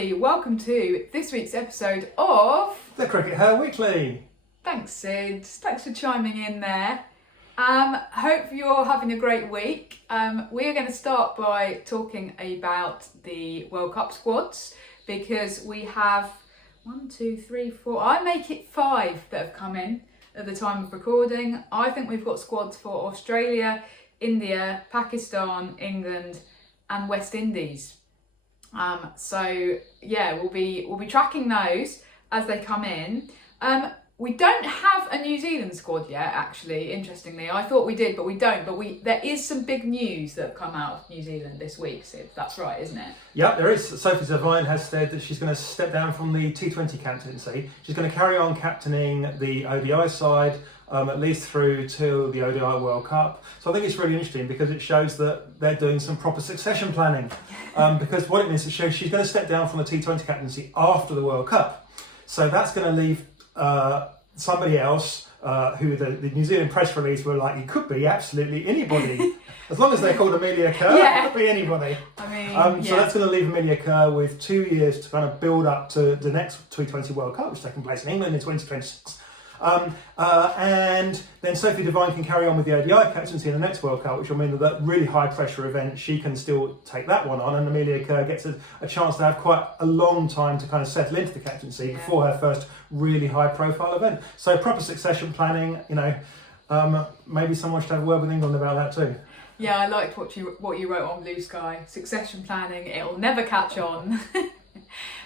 everybody, welcome to this week's episode of the CRICKETher Weekly. Thanks Sid, thanks for chiming in there. Hope you're having a great week. We're going to start by talking about the World Cup squads because we have 1, 2, 3, 4, I make it 5 that have come in at the time of recording. I think we've got squads for Australia, India, Pakistan, England and West Indies. So yeah, we'll be tracking those as they come in. We don't have a New Zealand squad yet, actually, interestingly. I thought we did, but we don't. But there is some big news that have come out of New Zealand this week, Sid. That's right, isn't it? Yeah, there is. Sophie Devine has said that she's going to step down from the T20 captaincy. She's going to carry on captaining the ODI side, at least through to the ODI World Cup. So I think it's really interesting because it shows that they're doing some proper succession planning. Because what it means is she's going to step down from the T20 captaincy after the World Cup. So that's going to leave somebody else who the New Zealand press release were like, it could be absolutely anybody. As long as they're called Amelia Kerr, it could be anybody. So that's going to leave Amelia Kerr with 2 years to kind of build up to the next T20 World Cup, which is taking place in England in 2026. And then Sophie Devine can carry on with the ODI captaincy in the next World Cup, which will mean that really high pressure event, she can still take that one on, and Amelia Kerr gets a chance to have quite a long time to kind of settle into the captaincy before her first really high profile event. So proper succession planning, maybe someone should have a word with England about that too. Yeah, I liked what you wrote on Blue Sky. Succession planning, it'll never catch on.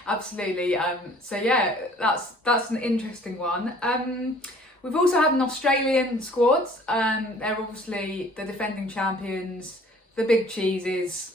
Absolutely. So yeah, that's an interesting one. We've also had an Australian squad. They're obviously the defending champions, the big cheeses.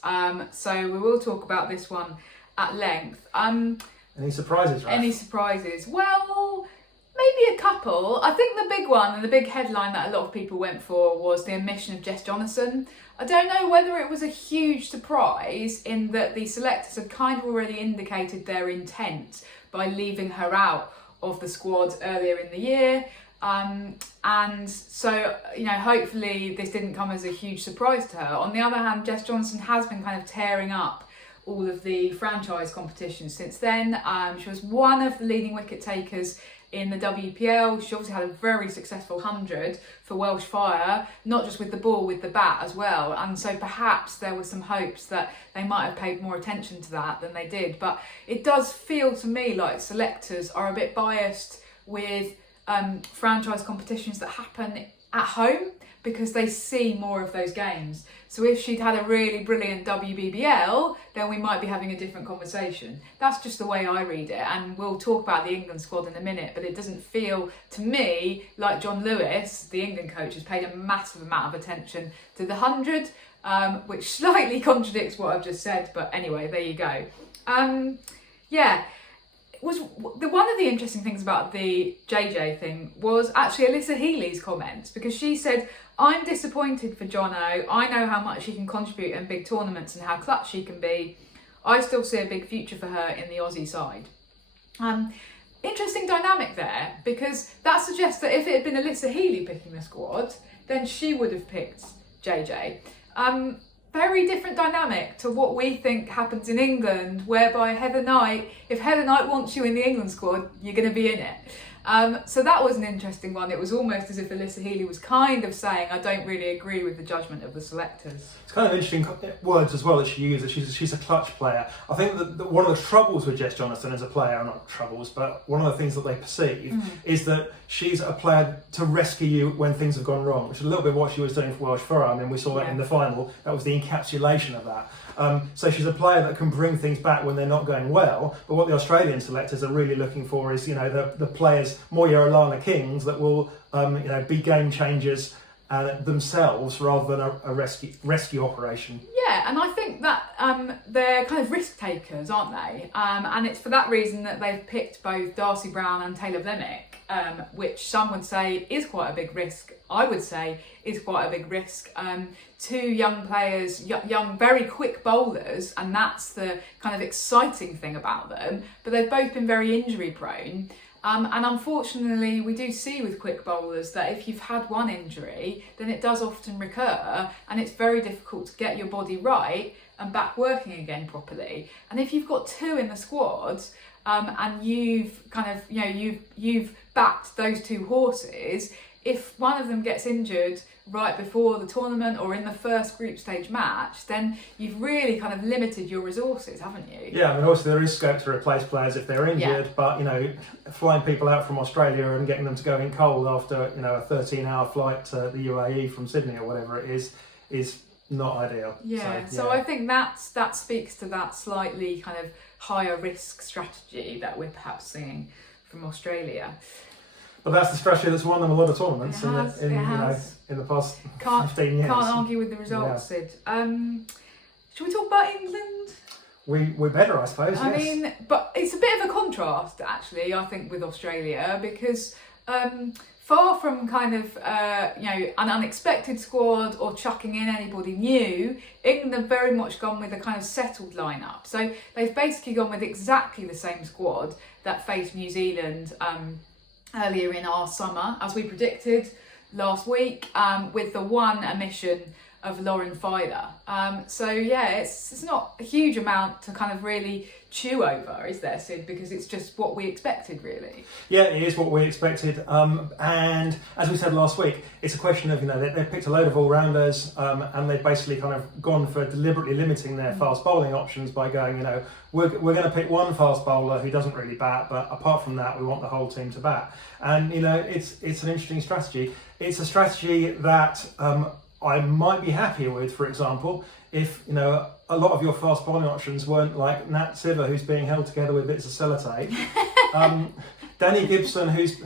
So we will talk about this one at length. Any surprises, right? Any surprises? Well, maybe a couple. I think the big one and the big headline that a lot of people went for was the omission of Jess Jonathan. I don't know whether it was a huge surprise in that the selectors had kind of already indicated their intent by leaving her out of the squad earlier in the year. And so, hopefully this didn't come as a huge surprise to her. On the other hand, Jess Johnson has been kind of tearing up all of the franchise competitions since then. She was one of the leading wicket takers in the WPL. She obviously had a very successful 100 for Welsh Fire, not just with the ball, with the bat as well. And so perhaps there were some hopes that they might have paid more attention to that than they did. But it does feel to me like selectors are a bit biased with franchise competitions that happen at home because they see more of those games. So if she'd had a really brilliant WBBL, then we might be having a different conversation. That's just the way I read it, and we'll talk about the England squad in a minute, but it doesn't feel to me like John Lewis, the England coach, has paid a massive amount of attention to the 100, which slightly contradicts what I've just said, but anyway, there you go. Was one of the interesting things about the JJ thing was actually Alyssa Healy's comments, because she said, I'm disappointed for Jono. I know how much she can contribute in big tournaments and how clutch she can be. I still see a big future for her in the Aussie side. Interesting dynamic there, because that suggests that if it had been Alyssa Healy picking the squad, then she would have picked JJ. Very different dynamic to what we think happens in England, whereby if Heather Knight wants you in the England squad, you're going to be in it. So that was an interesting one. It was almost as if Alyssa Healy was kind of saying, I don't really agree with the judgment of the selectors. It's kind of interesting words as well that she uses. She's a clutch player. I think that one of the troubles with Jess Jonathan as a player, not troubles, but one of the things that they perceive is that she's a player to rescue you when things have gone wrong, which is a little bit what she was doing for Welsh Fire. I mean, we saw that in the final. That was the encapsulation of that. So she's a player that can bring things back when they're not going well. But what the Australian selectors are really looking for is, the players, Moya Alana Kings, that will, be game changers themselves rather than a rescue operation. Yeah, and I think that they're kind of risk takers, aren't they? And it's for that reason that they've picked both Darcy Brown and Taylor Vlemick, which some would say is quite a big risk. I would say is quite a big risk. Two young players, young, very quick bowlers, and that's the kind of exciting thing about them. But they've both been very injury prone. And unfortunately, we do see with quick bowlers that if you've had one injury, then it does often recur, and it's very difficult to get your body right and back working again properly. And if you've got two in the squad, and you've kind of, you've backed those two horses, if one of them gets injured right before the tournament or in the first group stage match, then you've really kind of limited your resources, haven't you? Yeah, I mean, obviously there is scope to replace players if they're injured, but flying people out from Australia and getting them to go in cold after a 13-hour flight to the UAE from Sydney or whatever it is not ideal. So I think that speaks to that slightly kind of higher risk strategy that we're perhaps seeing from Australia. But that's the strategy that's won them a lot of tournaments in the past 15 years. Can't argue with the results, Sid. Should we talk about England? We better, I suppose. I mean, but it's a bit of a contrast, actually, I think, with Australia, because far from kind of an unexpected squad or chucking in anybody new, England have very much gone with a kind of settled lineup. So they've basically gone with exactly the same squad that faced New Zealand earlier in our summer, as we predicted last week, with the one omission of Lauren Filer. It's not a huge amount to kind of really chew over, is there, Sid? Because it's just what we expected, really. Yeah, it is what we expected. And as we said last week, it's a question of, they've picked a load of all-rounders and they've basically kind of gone for deliberately limiting their fast bowling options by going, we're going to pick one fast bowler who doesn't really bat, but apart from that, we want the whole team to bat. And, it's an interesting strategy. It's a strategy that I might be happier with, for example, if a lot of your fast bowling options weren't like Nat Siver, who's being held together with bits of sellotape. Danny Gibson, who's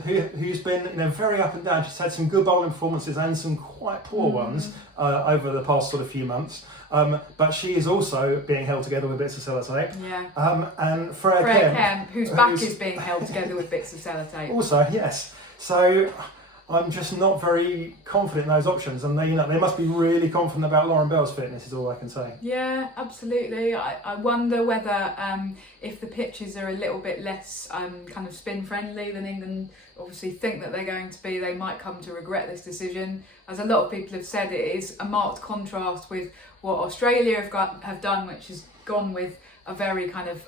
been very up and down. She's had some good bowling performances and some quite poor ones over the past sort of few months. But she is also being held together with bits of sellotape. Yeah. And Freya Kemp, whose back is being held together with bits of sellotape. Also, yes. So I'm just not very confident in those options, and they must be really confident about Lauren Bell's fitness, is all I can say. Yeah, absolutely. I wonder whether if the pitches are a little bit less kind of spin friendly than England obviously think that they're going to be, they might come to regret this decision. As a lot of people have said, it is a marked contrast with what Australia have done, which has gone with a very kind of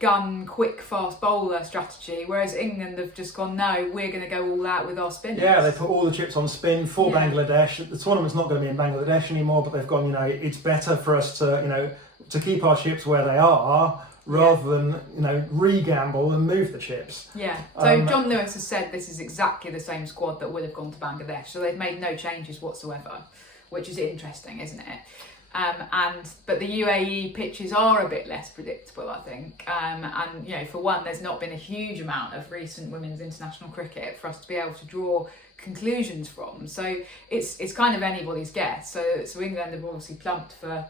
gun, quick, fast bowler strategy, whereas England have just gone, no, we're going to go all out with our spinners. Yeah, they put all the chips on spin for Bangladesh. The tournament's not going to be in Bangladesh anymore, but they've gone, it's better for us to, to keep our chips where they are rather than, re-gamble and move the chips. Yeah, so John Lewis has said this is exactly the same squad that would have gone to Bangladesh, so they've made no changes whatsoever, which is interesting, isn't it? But the UAE pitches are a bit less predictable, I think. And for one, there's not been a huge amount of recent women's international cricket for us to be able to draw conclusions from. So it's kind of anybody's guess. So England have obviously plumped for.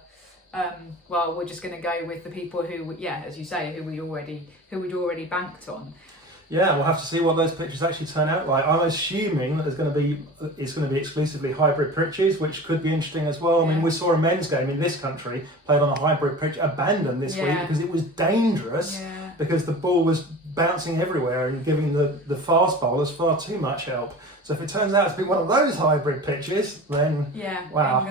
We're just going to go with the people who, as you say, who we'd already banked on. Yeah, we'll have to see what those pitches actually turn out like. I'm assuming that it's going to be exclusively hybrid pitches, which could be interesting as well. I mean, we saw a men's game in this country played on a hybrid pitch abandoned this week because it was dangerous because the ball was bouncing everywhere and giving the fast bowlers far too much help. So if it turns out to be one of those hybrid pitches, then wow.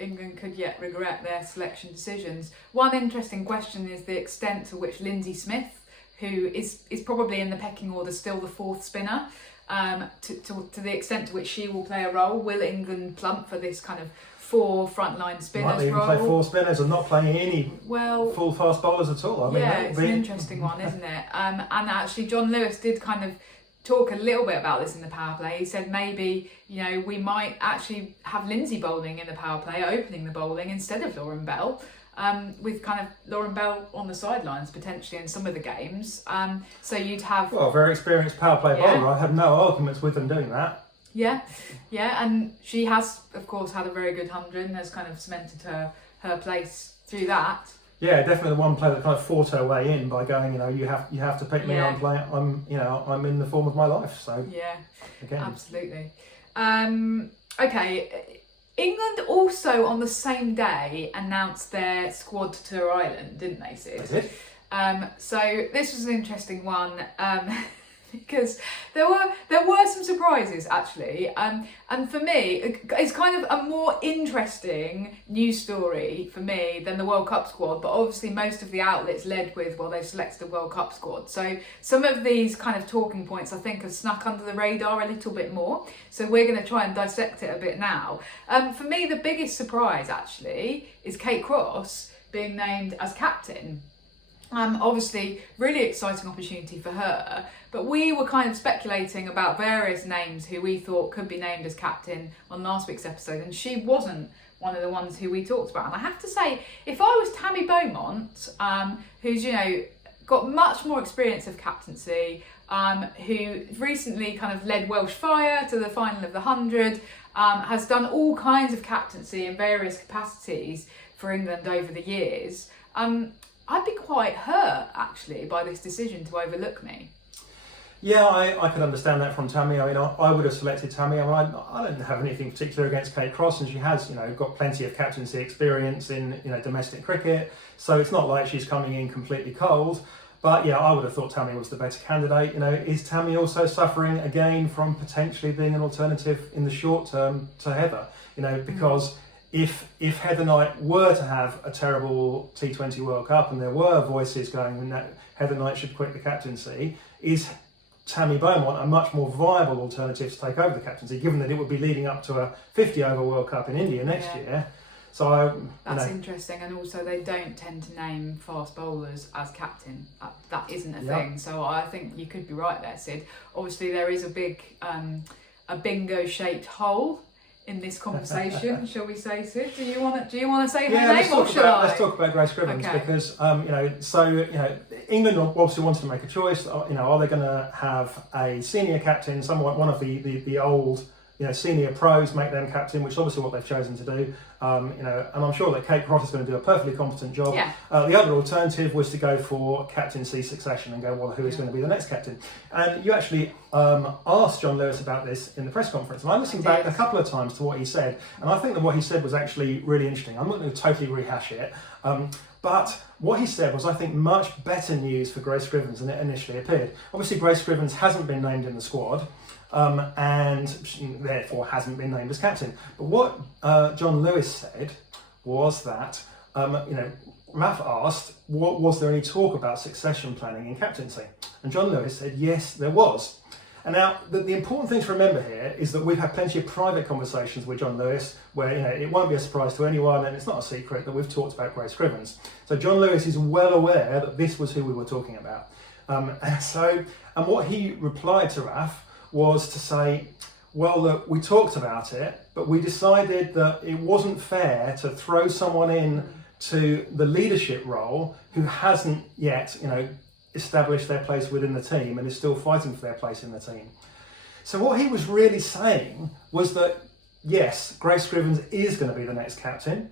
England could yet regret their selection decisions. One interesting question is the extent to which Lindsay Smith, who is probably in the pecking order still the fourth spinner, to the extent to which she will play a role. Will England plump for this kind of four frontline spinners might even role? Play four spinners and not playing any full fast bowlers at all. I mean, it's an interesting one, isn't it? And actually John Lewis did kind of talk a little bit about this in the power play. He said maybe we might actually have Lindsay bowling in the power play, opening the bowling instead of Lauren Bell. With kind of Lauren Bell on the sidelines potentially in some of the games. So you'd have... Well, a very experienced power play bowler. I have no arguments with them doing that. Yeah, and she has, of course, had a very good 100 and has kind of cemented her place through that. Yeah, definitely the one player that kind of fought her way in by going, you have to pick me. I'm in the form of my life. So again. Absolutely. Okay. England also on the same day announced their squad to Ireland, didn't they, Sid? They did. So this was an interesting one. because there were some surprises actually, and for me it's kind of a more interesting news story for me than the World Cup squad. But obviously most of the outlets led with, well, they've selected the World Cup squad, so some of these kind of talking points I think have snuck under the radar a little bit more. So we're going to try and dissect it a bit now. For me, the biggest surprise actually is Kate Cross being named as captain. Obviously, really exciting opportunity for her, but we were kind of speculating about various names who we thought could be named as captain on last week's episode, and she wasn't one of the ones who we talked about. And I have to say, if I was Tammy Beaumont, who's, you know, got much more experience of captaincy, who recently kind of led Welsh Fire to the final of the 100, has done all kinds of captaincy in various capacities for England over the years, I'd be quite hurt actually by this decision to overlook me. Yeah, I could understand that from Tammy. I mean, I would have selected Tammy. I mean, I don't have anything particular against Kate Cross, and she has, you know, got plenty of captaincy experience in, you know, domestic cricket. So it's not like she's coming in completely cold. But yeah, I would have thought Tammy was the better candidate. You know, is Tammy also suffering again from potentially being an alternative in the short term to Heather? You know, because if Heather Knight were to have a terrible T20 World Cup and there were voices going that Heather Knight should quit the captaincy, is Tammy Beaumont a much more viable alternative to take over the captaincy, given that it would be leading up to a 50-over World Cup in India next year? So that's interesting, and also they don't tend to name fast bowlers as captain. That isn't a thing. So I think you could be right there, Sid. Obviously, there is a big, a bingo-shaped hole in this conversation, shall we say, Sid? Do you want to say her name, or shall I? Let's talk about Grace Scrivens, because you know, so you know, England obviously wanted to make a choice. You know, are they going to have a senior captain, one of the old, you know, senior pros, make them captain, which is obviously what they've chosen to do. You know, and I'm sure that Kate Cross is going to do a perfectly competent job. Yeah. The other alternative was to go for captaincy succession and go, well, who is going to be the next captain? And you actually asked John Lewis about this in the press conference, and I listened back a couple of times to what he said, and I think that what he said was actually really interesting. I'm not going to totally rehash it, but what he said was, I think, much better news for Grace Scrivens than it initially appeared. Obviously, Grace Scrivens hasn't been named in the squad, and therefore hasn't been named as captain. But what John Lewis said was that, you know, Raf asked, was there any talk about succession planning in captaincy? And John Lewis said, yes, there was. And now, the important thing to remember here is that we've had plenty of private conversations with John Lewis where, you know, it won't be a surprise to anyone, and it's not a secret that we've talked about Grace Scrivens. So John Lewis is well aware that this was who we were talking about. And what he replied to Raf was to say, well, look, we talked about it, but we decided that it wasn't fair to throw someone in to the leadership role who hasn't yet, you know, established their place within the team and is still fighting for their place in the team. So what he was really saying was that, yes, Grace Scrivens is going to be the next captain.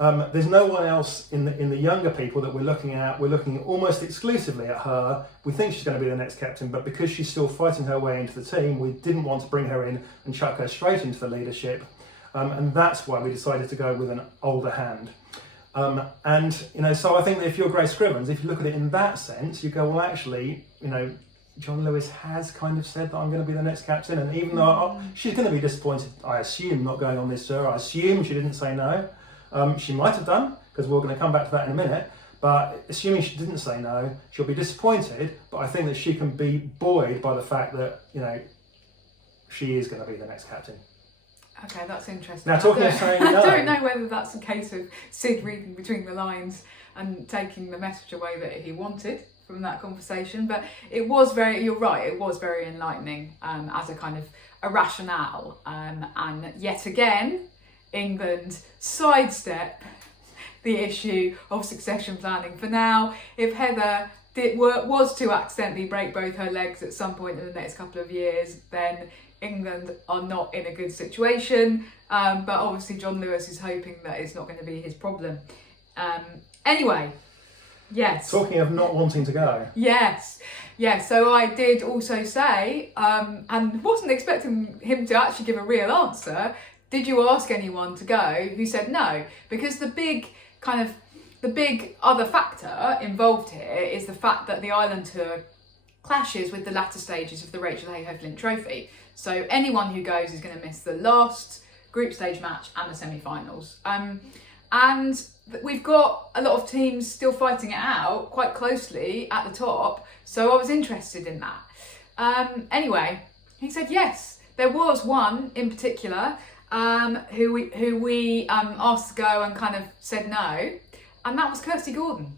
There's no one else in the younger people that we're looking at. We're looking almost exclusively at her. We think she's going to be the next captain, but because she's still fighting her way into the team, we didn't want to bring her in and chuck her straight into the leadership. And that's why we decided to go with an older hand. And, you know, so I think that if you're Grace Scrivens, if you look at it in that sense, you go, well, actually, you know, John Lewis has kind of said that I'm going to be the next captain. And even though she's going to be disappointed, I assume, not going on this tour, I assume she didn't say no. She might have done, because we're going to come back to that in a minute. But assuming she didn't say no, she'll be disappointed. But I think that she can be buoyed by the fact that, you know, she is going to be the next captain. Okay, that's interesting. Now, talking of saying no, I don't know whether that's a case of Sid reading between the lines and taking the message away that he wanted from that conversation, but it was you're right, it was very enlightening as a kind of a rationale, and yet again, England sidestep the issue of succession planning. For now, if Heather was to accidentally break both her legs at some point in the next couple of years, then England are not in a good situation, but obviously John Lewis is hoping that it's not going to be his problem. Anyway, yes. Talking of not wanting to go. Yes, so I did also say, and wasn't expecting him to actually give a real answer, did you ask anyone to go, who said no? Because the big other factor involved here is the fact that the Island Tour clashes with the latter stages of the Rachel Hayhoe Flint Trophy. So anyone who goes is going to miss the last group stage match and the semi-finals. And we've got a lot of teams still fighting it out quite closely at the top, so I was interested in that. Anyway, he said yes, there was one in particular who we asked to go and kind of said no, and that was Kirstie Gordon.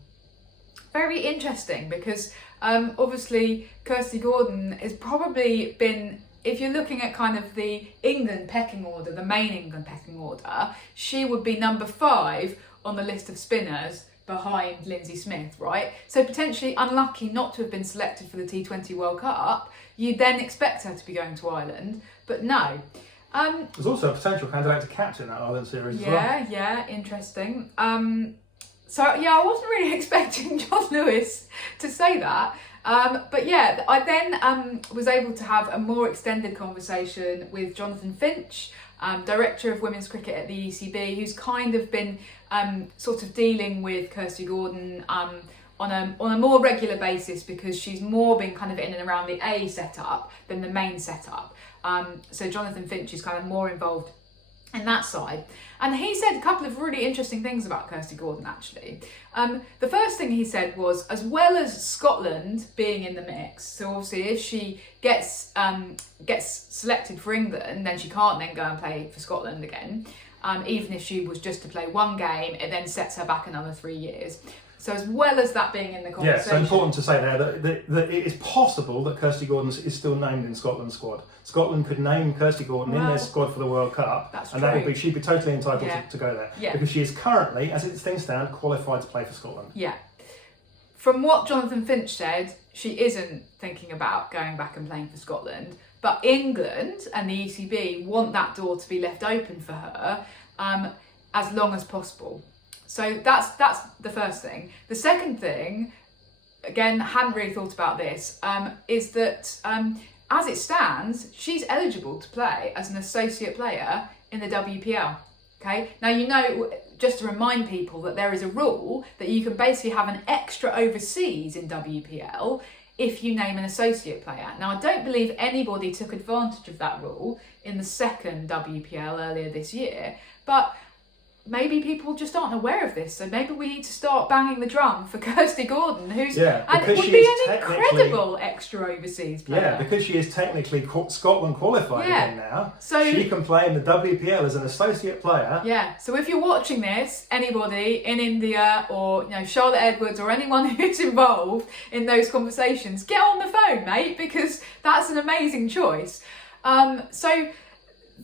Very interesting, because obviously Kirstie Gordon has probably been, if you're looking at kind of the England pecking order, the main England pecking order, she would be number 5 on the list of spinners behind Lindsay Smith, right? So potentially unlucky not to have been selected for the T20 World Cup. You'd then expect her to be going to Ireland, but no. There's also a potential candidate to captain that Ireland series as well. Yeah, interesting. So yeah, I wasn't really expecting John Lewis to say that. But yeah, I then was able to have a more extended conversation with Jonathan Finch, Director of Women's Cricket at the ECB, who's kind of been sort of dealing with Kirstie Gordon on a more regular basis, because she's more been kind of in and around the A setup than the main setup. So Jonathan Finch is kind of more involved in that side. And he said a couple of really interesting things about Kirstie Gordon, actually. The first thing he said was, as well as Scotland being in the mix, so obviously if she gets selected for England, then she can't then go and play for Scotland again. Even if she was just to play one game, it then sets her back another 3 years. So as well as that being in the conversation... Yeah, so important to say there that it is possible that Kirstie Gordon is still named in Scotland's squad. Scotland could name Kirstie Gordon in their squad for the World Cup, and that would be, she'd be totally entitled to go there. Because she is currently, as it things stand, qualified to play for Scotland. Yeah. From what Jonathan Finch said, she isn't thinking about going back and playing for Scotland, but England and the ECB want that door to be left open for her as long as possible. So that's the first thing. The second thing, again, hadn't really thought about this, is that as it stands, she's eligible to play as an associate player in the WPL. Okay. Now, you know, just to remind people that there is a rule that you can basically have an extra overseas in WPL if you name an associate player. Now, I don't believe anybody took advantage of that rule in the second WPL earlier this year, but maybe people just aren't aware of this, so maybe we need to start banging the drum for Kirstie Gordon, who's and would be an incredible extra overseas player. Yeah, because she is technically Scotland qualified again now. So she can play in the WPL as an associate player. Yeah. So if you're watching this, anybody in India or Charlotte Edwards or anyone who's involved in those conversations, get on the phone, mate, because that's an amazing choice. So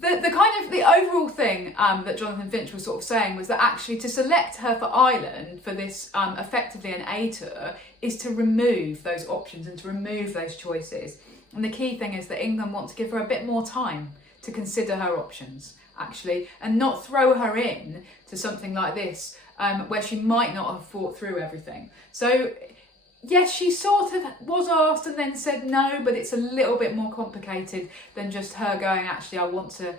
the overall thing that Jonathan Finch was sort of saying was that actually to select her for Ireland for this effectively an A tour is to remove those options and to remove those choices. And the key thing is that England want to give her a bit more time to consider her options, actually, and not throw her in to something like this where she might not have thought through everything. So yes, she sort of was asked and then said no, but it's a little bit more complicated than just her going, actually, I want to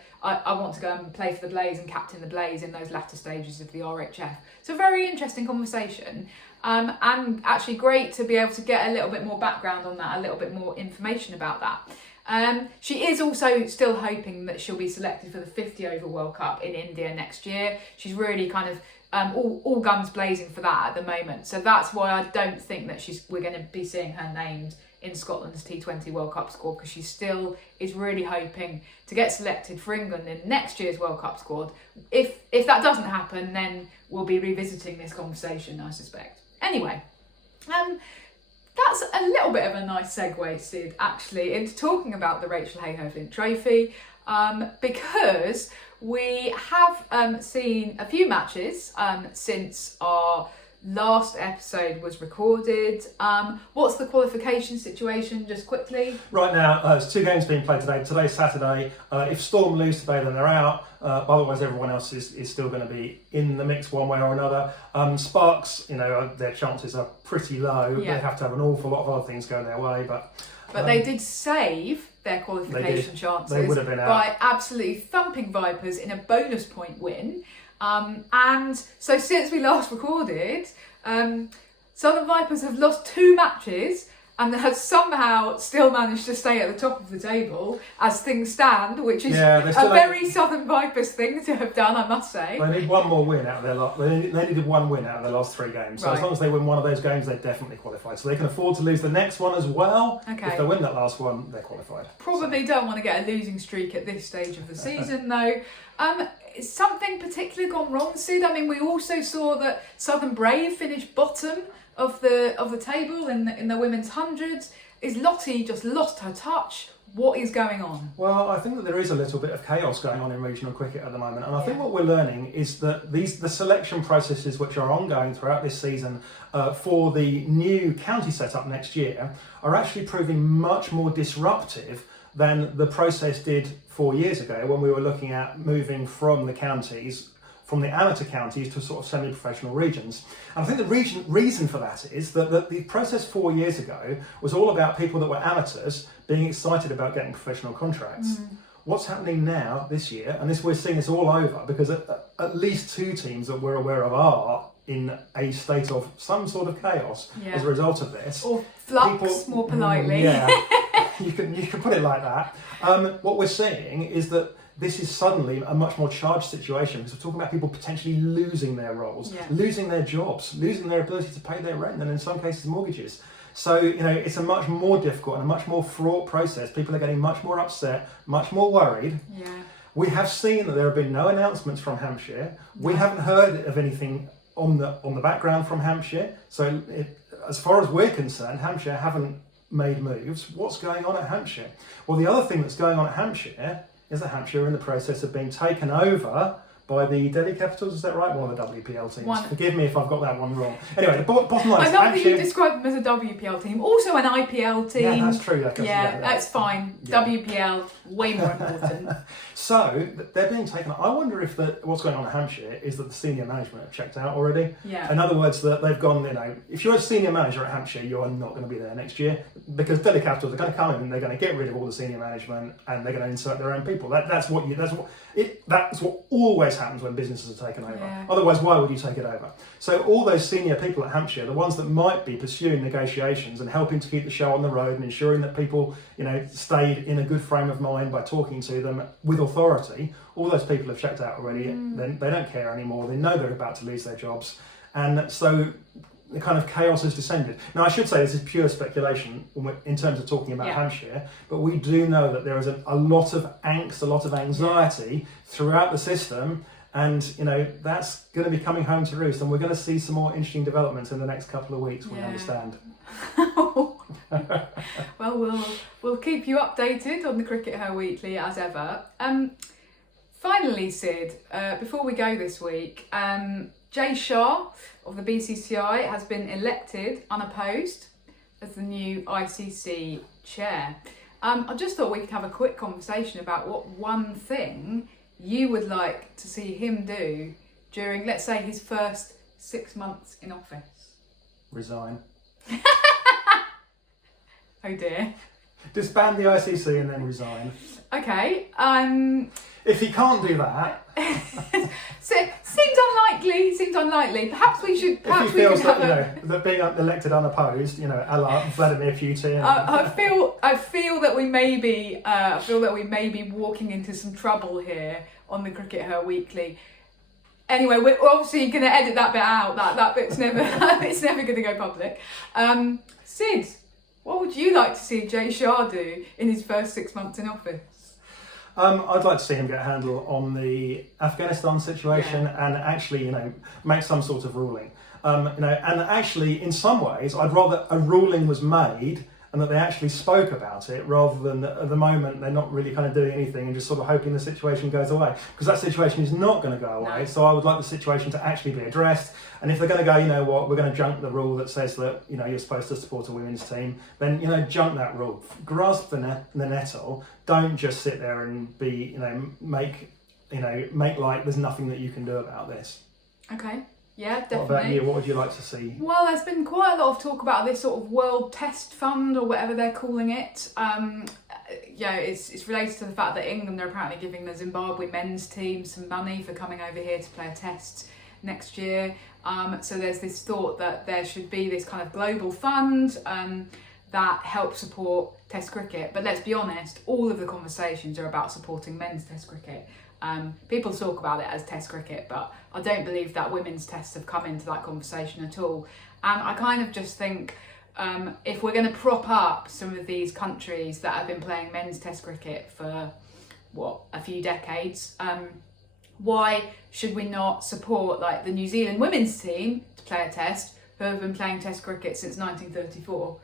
go and play for the Blaze and captain the Blaze in those latter stages of the RHF. So a very interesting conversation, and actually great to be able to get a little bit more background on that, a little bit more information about that. She is also still hoping that she'll be selected for the 50 over World Cup in India next year. She's really kind of all guns blazing for that at the moment. So that's why I don't think that we're going to be seeing her named in Scotland's T20 World Cup squad, because she still is really hoping to get selected for England in next year's World Cup squad. If that doesn't happen, then we'll be revisiting this conversation, I suspect. Anyway, that's a little bit of a nice segue, Sid, actually, into talking about the Rachel Hayhoe Flint Trophy, because we have seen a few matches since our last episode was recorded. What's the qualification situation, just quickly? Right now, there's 2 games being played today. Today's Saturday. If Storm lose today, then they're out. Otherwise, everyone else is still going to be in the mix one way or another. Sparks, their chances are pretty low. Yeah. They have to have an awful lot of other things going their way, but they did save their qualification chances they would have been out by absolutely thumping Vipers in a bonus point win. And so since we last recorded, Southern Vipers have lost 2 matches and has somehow still managed to stay at the top of the table as things stand, which is a very Southern Vipers thing to have done, I must say. They need one more win out of their they needed one win out of their last 3 games. So as long as they win one of those games, they're definitely qualified. So they can afford to lose the next one as well. Okay. If they win that last one, they're qualified. Probably don't want to get a losing streak at this stage of the season, though. Is something particularly gone wrong, Sid? I mean, we also saw that Southern Brave finished bottom of the table in the women's hundreds. Is Lottie just lost her touch? What is going on? Well, I think that there is a little bit of chaos going on in regional cricket at the moment, and I think what we're learning is that the selection processes which are ongoing throughout this season for the new county setup next year are actually proving much more disruptive than the process did 4 years ago when we were looking at moving from the counties, from the amateur counties to sort of semi-professional regions. And I think the reason for that is that the process 4 years ago was all about people that were amateurs being excited about getting professional contracts. What's happening now this year, and we're seeing this all over, because at least 2 teams that we're aware of are in a state of some sort of chaos as a result of this. Or flux, more politely. Yeah, you can put it like that. What we're seeing is that this is suddenly a much more charged situation, because we're talking about people potentially losing their roles, losing their jobs, losing their ability to pay their rent, and in some cases mortgages. So, it's a much more difficult and a much more fraught process. People are getting much more upset, much more worried. Yeah. We have seen that there have been no announcements from Hampshire. We haven't heard of anything on the background from Hampshire. So as far as we're concerned, Hampshire haven't made moves. What's going on at Hampshire? Well, the other thing that's going on at Hampshire is that Hampshire are in the process of being taken over by the Delhi Capitals, is that right? One of the WPL teams. Forgive me if I've got that one wrong. Anyway, the bottom line is I love that you describe them as a WPL team, also an IPL team. Yeah, that's true. That's fine. Yeah. WPL, way more important. So, they're being taken. I wonder if what's going on at Hampshire is that the senior management have checked out already. Yeah. In other words, that they've gone, if you're a senior manager at Hampshire, you are not going to be there next year, because Delhi Capitals are going to come in and they're going to get rid of all the senior management and they're going to insert their own people. That's what always happens when businesses are taken over. Yeah. Otherwise, why would you take it over? So all those senior people at Hampshire, the ones that might be pursuing negotiations and helping to keep the show on the road and ensuring that people, stayed in a good frame of mind by talking to them with authority, all those people have checked out already. They don't care anymore. They know they're about to lose their jobs. And so the kind of chaos has descended. Now, I should say this is pure speculation in terms of talking about Hampshire, but we do know that there is a lot of angst, a lot of anxiety throughout the system, and that's going to be coming home to roost, and we're going to see some more interesting developments in the next couple of weeks, we understand. Well, we'll keep you updated on the CRICKETher Weekly as ever. Finally, Sid, before we go this week, Jay Shah of the BCCI has been elected unopposed as the new ICC chair. I just thought we could have a quick conversation about what one thing you would like to see him do during, let's say, his first 6 months in office. Resign. Oh dear. Disband the ICC and then resign. Okay. If he can't do that, so seems unlikely. Perhaps we should. If he feels that being elected unopposed, a la Vladimir Putin. I feel that we may be walking into some trouble here on the CRICKETher Weekly. Anyway, we're obviously going to edit that bit out. That bit's never it's never going to go public. Sid, what would you like to see Jay Shah do in his first 6 months in office? I'd like to see him get a handle on the Afghanistan situation and actually, make some sort of ruling. And actually, in some ways, I'd rather a ruling was made and that they actually spoke about it, rather than at the moment they're not really kind of doing anything and just sort of hoping the situation goes away. Because that situation is not going to go away. No. So I would like the situation to actually be addressed. And if they're going to go, we're going to junk the rule that says that, you're supposed to support a women's team, then, junk that rule. Grasp the nettle. Don't just sit there and be, make like there's nothing that you can do about this. Okay. Yeah, definitely. What about you? What would you like to see? Well, there's been quite a lot of talk about this sort of World Test Fund or whatever they're calling it. It's related to the fact that England are apparently giving the Zimbabwe men's team some money for coming over here to play a test next year. So there's this thought that there should be this kind of global fund that help support Test cricket. But let's be honest, all of the conversations are about supporting men's Test cricket. People talk about it as Test cricket, but I don't believe that women's tests have come into that conversation at all. And I kind of just think if we're going to prop up some of these countries that have been playing men's Test cricket for, a few decades, why should we not support like the New Zealand women's team to play a test who have been playing Test cricket since 1934?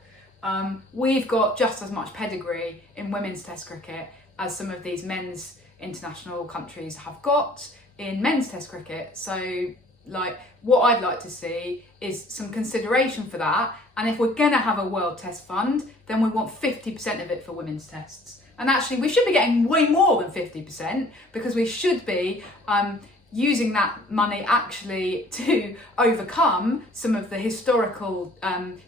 We've got just as much pedigree in women's Test cricket as some of these men's international countries have got in men's Test cricket. So like what I'd like to see is some consideration for that, and if we're going to have a World Test Fund, then we want 50% of it for women's tests. And actually we should be getting way more than 50%, because we should be using that money actually to overcome some of the historical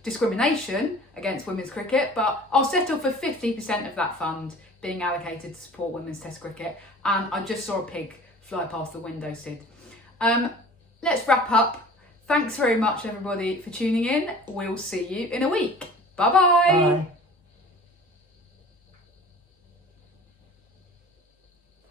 discrimination against women's cricket. But I'll settle for 50% of that fund being allocated to support women's Test cricket. And I just saw a pig fly past the window, Sid. Let's wrap up. Thanks very much everybody for tuning in. We'll see you in a week. Bye-bye. Bye.